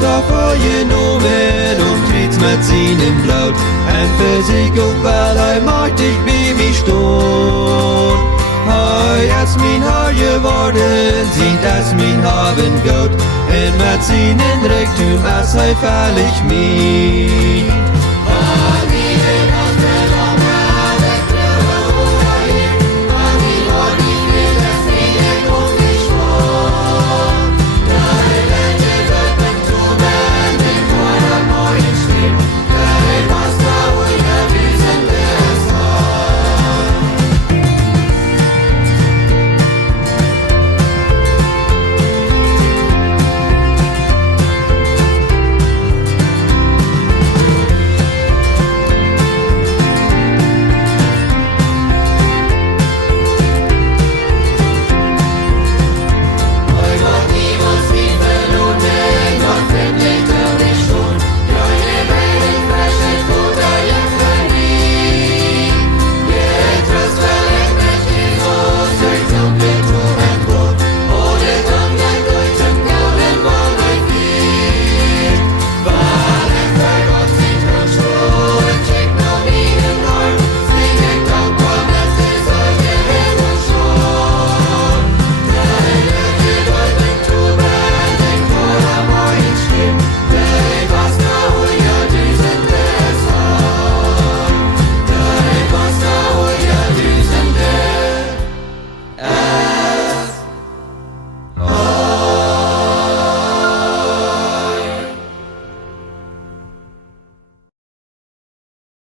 daarvoor genomen und kriegt's met seinem Blut. En Physik ook wel, hij machtig bij mij stond. Hij is mijn Haar geworden, sieht es mein Haben Gott. En met seinen Reichtum ist hij völlig mein.